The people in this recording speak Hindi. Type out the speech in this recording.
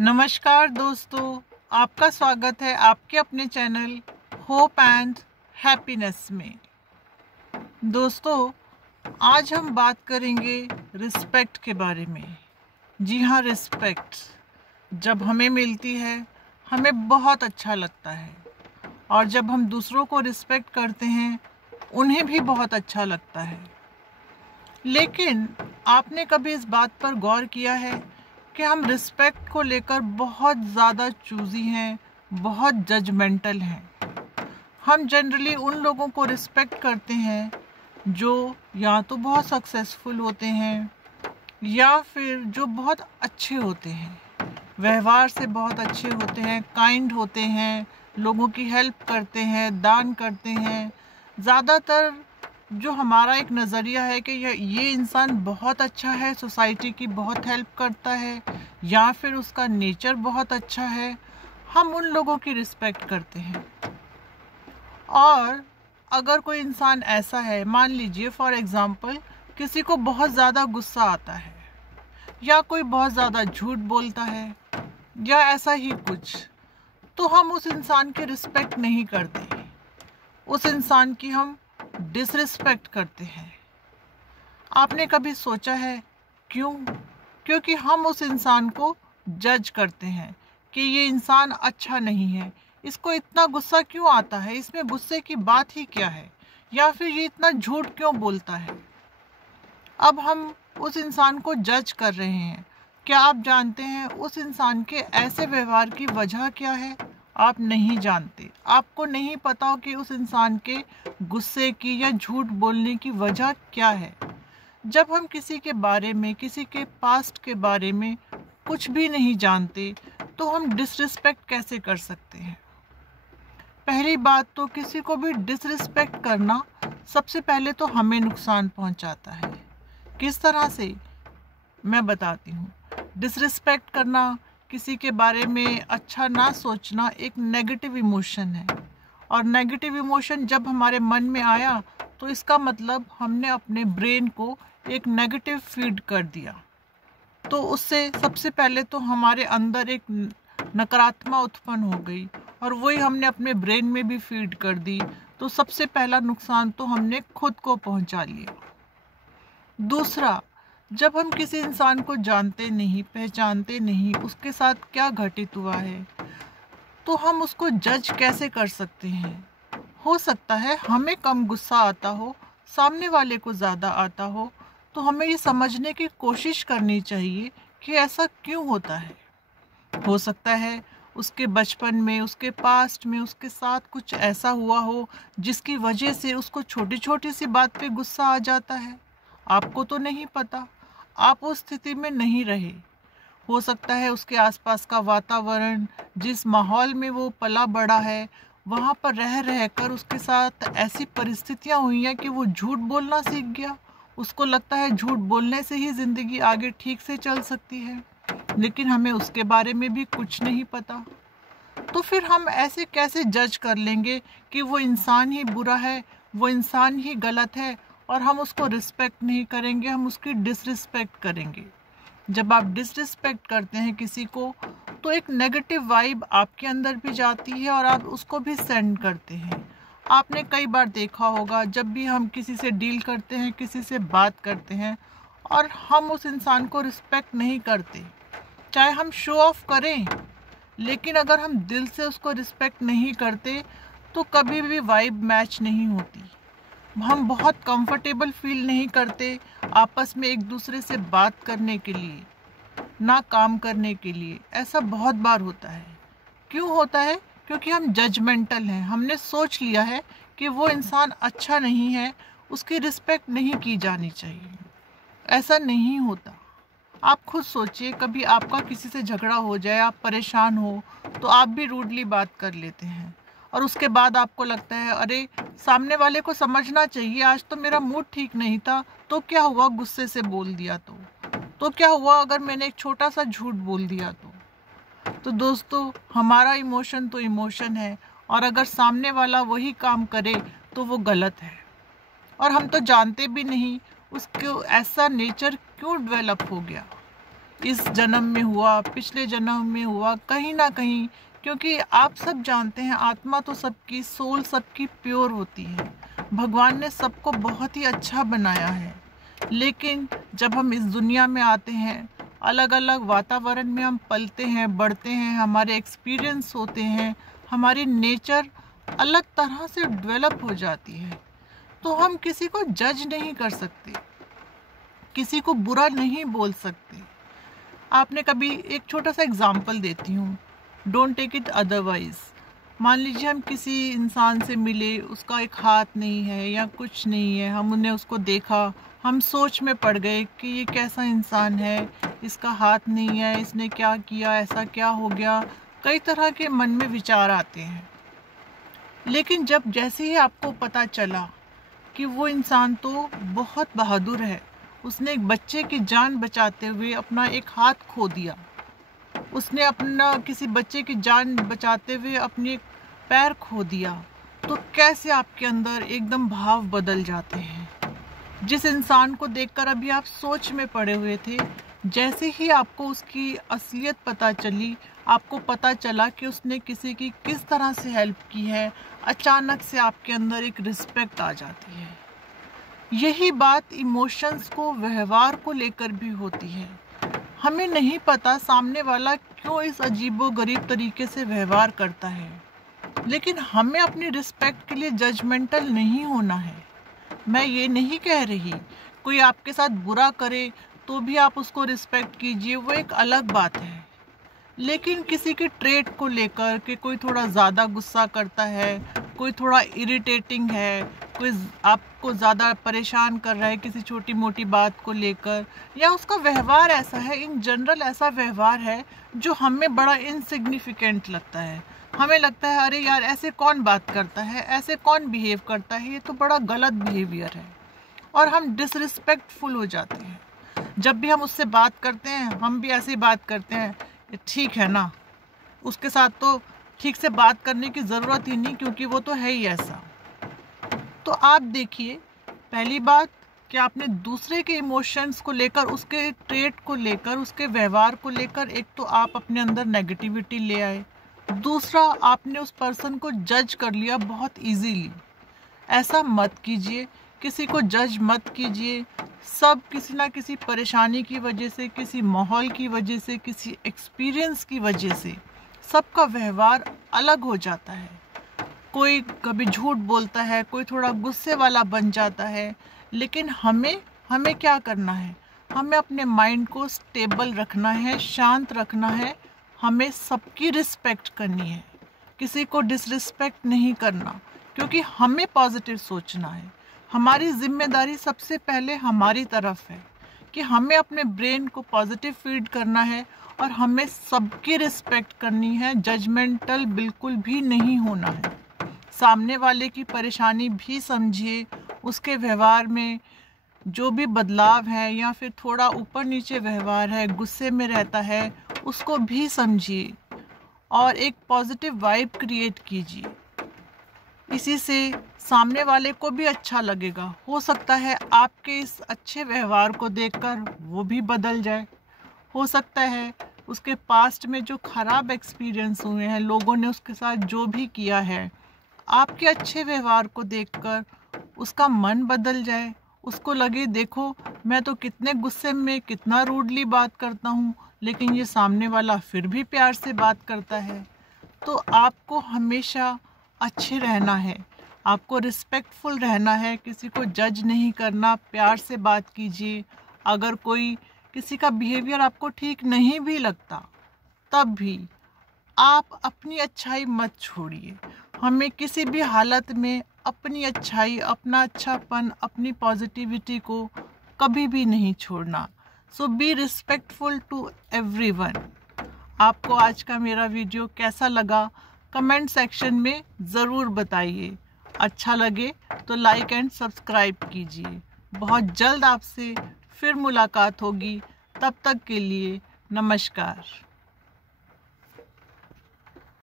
नमस्कार दोस्तों, आपका स्वागत है आपके अपने चैनल होप एंड हैप्पीनेस में। दोस्तों, आज हम बात करेंगे रिस्पेक्ट के बारे में। जी हाँ, रिस्पेक्ट जब हमें मिलती है हमें बहुत अच्छा लगता है, और जब हम दूसरों को रिस्पेक्ट करते हैं उन्हें भी बहुत अच्छा लगता है। लेकिन आपने कभी इस बात पर गौर किया है कि हम रिस्पेक्ट को लेकर बहुत ज़्यादा चूज़ी हैं, बहुत जजमेंटल हैं। हम जनरली उन लोगों को रिस्पेक्ट करते हैं जो या तो बहुत सक्सेसफुल होते हैं या फिर जो बहुत अच्छे होते हैं, व्यवहार से बहुत अच्छे होते हैं, काइंड होते हैं, लोगों की हेल्प करते हैं, दान करते हैं। ज़्यादातर जो हमारा एक नज़रिया है कि ये इंसान बहुत अच्छा है, सोसाइटी की बहुत हेल्प करता है, या फिर उसका नेचर बहुत अच्छा है, हम उन लोगों की रिस्पेक्ट करते हैं। और अगर कोई इंसान ऐसा है, मान लीजिए फॉर एग्ज़ाम्पल किसी को बहुत ज़्यादा गुस्सा आता है, या कोई बहुत ज़्यादा झूठ बोलता है, या ऐसा ही कुछ, तो हम उस इंसान की रिस्पेक्ट नहीं करते, उस इंसान की हम डिसरिस्पेक्ट करते हैं। आपने कभी सोचा है क्यों? क्योंकि हम उस इंसान को जज करते हैं कि ये इंसान अच्छा नहीं है, इसको इतना गुस्सा क्यों आता है, इसमें गुस्से की बात ही क्या है, या फिर ये इतना झूठ क्यों बोलता है। अब हम उस इंसान को जज कर रहे हैं। क्या आप जानते हैं उस इंसान के ऐसे व्यवहार की वजह क्या है? आप नहीं जानते, आपको नहीं पता कि उस इंसान के गुस्से की या झूठ बोलने की वजह क्या है। जब हम किसी के बारे में, किसी के पास्ट के बारे में कुछ भी नहीं जानते, तो हम डिसरिस्पेक्ट कैसे कर सकते हैं? पहली बात तो, किसी को भी डिसरिस्पेक्ट करना सबसे पहले तो हमें नुकसान पहुंचाता है। किस तरह से, मैं बताती हूँ। डिसरिस्पेक्ट करना, किसी के बारे में अच्छा ना सोचना एक नेगेटिव इमोशन है, और नेगेटिव इमोशन जब हमारे मन में आया तो इसका मतलब हमने अपने ब्रेन को एक नेगेटिव फीड कर दिया। तो उससे सबसे पहले तो हमारे अंदर एक नकारात्मक उत्पन्न हो गई, और वही हमने अपने ब्रेन में भी फीड कर दी। तो सबसे पहला नुकसान तो हमने खुद को पहुंचा लिया। दूसरा, जब हम किसी इंसान को जानते नहीं, पहचानते नहीं, उसके साथ क्या घटित हुआ है, तो हम उसको जज कैसे कर सकते हैं? हो सकता है हमें कम गुस्सा आता हो, सामने वाले को ज़्यादा आता हो, तो हमें ये समझने की कोशिश करनी चाहिए कि ऐसा क्यों होता है। हो सकता है उसके बचपन में, उसके पास्ट में उसके साथ कुछ ऐसा हुआ हो जिसकी वजह से उसको छोटी छोटी सी बात पे गुस्सा आ जाता है। आपको तो नहीं पता, आप उस स्थिति में नहीं रहे। हो सकता है उसके आसपास का वातावरण, जिस माहौल में वो पला बड़ा है, वहाँ पर रह रहकर उसके साथ ऐसी परिस्थितियाँ हुई हैं कि वो झूठ बोलना सीख गया। उसको लगता है झूठ बोलने से ही ज़िंदगी आगे ठीक से चल सकती है, लेकिन हमें उसके बारे में भी कुछ नहीं पता। तो फिर हम ऐसे कैसे जज कर लेंगे कि वो इंसान ही बुरा है, वो इंसान ही गलत है, और हम उसको रिस्पेक्ट नहीं करेंगे, हम उसकी डिसरिस्पेक्ट करेंगे। जब आप डिसरिस्पेक्ट करते हैं किसी को, तो एक नेगेटिव वाइब आपके अंदर भी जाती है और आप उसको भी सेंड करते हैं। आपने कई बार देखा होगा, जब भी हम किसी से डील करते हैं, किसी से बात करते हैं, और हम उस इंसान को रिस्पेक्ट नहीं करते, चाहे हम शो ऑफ करें, लेकिन अगर हम दिल से उसको रिस्पेक्ट नहीं करते तो कभी भी वाइब मैच नहीं होती। हम बहुत कंफर्टेबल फील नहीं करते आपस में एक दूसरे से बात करने के लिए, ना काम करने के लिए। ऐसा बहुत बार होता है। क्यों होता है? क्योंकि हम जजमेंटल हैं। हमने सोच लिया है कि वो इंसान अच्छा नहीं है, उसकी रिस्पेक्ट नहीं की जानी चाहिए। ऐसा नहीं होता। आप खुद सोचिए, कभी आपका किसी से झगड़ा हो जाए, आप परेशान हो, तो आप भी रूडली बात कर लेते हैं, और उसके बाद आपको लगता है अरे सामने वाले को समझना चाहिए, आज तो मेरा मूड ठीक नहीं था, तो क्या हुआ गुस्से से बोल दिया तो क्या हुआ अगर मैंने एक छोटा सा झूठ बोल दिया तो दोस्तों, हमारा इमोशन तो इमोशन है, और अगर सामने वाला वही काम करे तो वो गलत है, और हम तो जानते भी नहीं उसको ऐसा नेचर क्यों डेवलप हो गया। इस जन्म में हुआ, पिछले जन्म में हुआ, कहीं ना कहीं, क्योंकि आप सब जानते हैं आत्मा तो सबकी, सोल सबकी प्योर होती है। भगवान ने सबको बहुत ही अच्छा बनाया है, लेकिन जब हम इस दुनिया में आते हैं, अलग अलग वातावरण में हम पलते हैं, बढ़ते हैं, हमारे एक्सपीरियंस होते हैं, हमारी नेचर अलग तरह से डेवलप हो जाती है, तो हम किसी को जज नहीं कर सकते, किसी को बुरा नहीं बोल सकते। आपने कभी, एक छोटा सा एग्जाम्पल देती हूँ, डोंट टेक इट अदरवाइज। मान लीजिए हम किसी इंसान से मिले, उसका एक हाथ नहीं है या कुछ नहीं है, हमने उसको देखा, हम सोच में पड़ गए कि ये कैसा इंसान है, इसका हाथ नहीं है, इसने क्या किया, ऐसा क्या हो गया, कई तरह के मन में विचार आते हैं। लेकिन जब जैसे ही आपको पता चला कि वो इंसान तो बहुत बहादुर है, उसने एक बच्चे की जान बचाते हुए अपना एक हाथ खो दिया, उसने अपना किसी बच्चे की जान बचाते हुए अपनी एक पैर खो दिया, तो कैसे आपके अंदर एकदम भाव बदल जाते हैं। जिस इंसान को देखकर अभी आप सोच में पड़े हुए थे, जैसे ही आपको उसकी असलियत पता चली, आपको पता चला कि उसने किसी की किस तरह से हेल्प की है, अचानक से आपके अंदर एक रिस्पेक्ट आ जाती है। यही बात इमोशंस को, व्यवहार को लेकर भी होती है। हमें नहीं पता सामने वाला क्यों इस अजीबोगरीब तरीके से व्यवहार करता है, लेकिन हमें अपनी रिस्पेक्ट के लिए जजमेंटल नहीं होना है। मैं ये नहीं कह रही कोई आपके साथ बुरा करे तो भी आप उसको रिस्पेक्ट कीजिए, वो एक अलग बात है। लेकिन किसी के ट्रेट को लेकर कि कोई थोड़ा ज़्यादा गुस्सा करता है, कोई थोड़ा इरिटेटिंग है, कोई आपको ज़्यादा परेशान कर रहा है किसी छोटी मोटी बात को लेकर, या उसका व्यवहार ऐसा है, इन जनरल ऐसा व्यवहार है जो हमें बड़ा इनसिग्निफिकेंट लगता है। हमें लगता है अरे यार ऐसे कौन बात करता है, ऐसे कौन बिहेव करता है, ये तो बड़ा गलत बिहेवियर है, और हम डिसरिस्पेक्टफुल हो जाते हैं। जब भी हम उससे बात करते हैं, हम भी ऐसे ही बात करते हैं, ठीक है ना, उसके साथ तो ठीक से बात करने की ज़रूरत ही नहीं, क्योंकि वो तो है ही ऐसा। तो आप देखिए, पहली बात कि आपने दूसरे के इमोशंस को लेकर, उसके ट्रेट को लेकर, उसके व्यवहार को लेकर, एक तो आप अपने अंदर नेगेटिविटी ले आए, दूसरा आपने उस पर्सन को जज कर लिया बहुत इजीली। ऐसा मत कीजिए, किसी को जज मत कीजिए। सब किसी ना किसी परेशानी की वजह से, किसी माहौल की वजह से, किसी एक्सपीरियंस की वजह से सबका व्यवहार अलग हो जाता है। कोई कभी झूठ बोलता है, कोई थोड़ा गुस्से वाला बन जाता है, लेकिन हमें क्या करना है, हमें अपने माइंड को स्टेबल रखना है, शांत रखना है, हमें सबकी रिस्पेक्ट करनी है, किसी को डिसरिस्पेक्ट नहीं करना, क्योंकि हमें पॉजिटिव सोचना है। हमारी जिम्मेदारी सबसे पहले हमारी तरफ है कि हमें अपने ब्रेन को पॉजिटिव फीड करना है, और हमें सबकी रिस्पेक्ट करनी है, जजमेंटल बिल्कुल भी नहीं होना है। सामने वाले की परेशानी भी समझिए, उसके व्यवहार में जो भी बदलाव है, या फिर थोड़ा ऊपर नीचे व्यवहार है, गुस्से में रहता है, उसको भी समझिए और एक पॉजिटिव वाइब क्रिएट कीजिए। इसी से सामने वाले को भी अच्छा लगेगा। हो सकता है आपके इस अच्छे व्यवहार को देखकर वो भी बदल जाए। हो सकता है उसके पास्ट में जो ख़राब एक्सपीरियंस हुए हैं, लोगों ने उसके साथ जो भी किया है, आपके अच्छे व्यवहार को देखकर उसका मन बदल जाए, उसको लगे देखो मैं तो कितने गुस्से में, कितना रूडली बात करता हूँ, लेकिन ये सामने वाला फिर भी प्यार से बात करता है। तो आपको हमेशा अच्छे रहना है, आपको रिस्पेक्टफुल रहना है, किसी को जज नहीं करना, प्यार से बात कीजिए। अगर कोई किसी का बिहेवियर आपको ठीक नहीं भी लगता, तब भी आप अपनी अच्छाई मत छोड़िए। हमें किसी भी हालत में अपनी अच्छाई, अपना अच्छापन, अपनी पॉजिटिविटी को कभी भी नहीं छोड़ना। सो बी रिस्पेक्टफुल टू एवरीवन। आपको आज का मेरा वीडियो कैसा लगा, कमेंट सेक्शन में ज़रूर बताइए। अच्छा लगे तो लाइक एंड सब्सक्राइब कीजिए। बहुत जल्द आपसे फिर मुलाकात होगी, तब तक के लिए नमस्कार।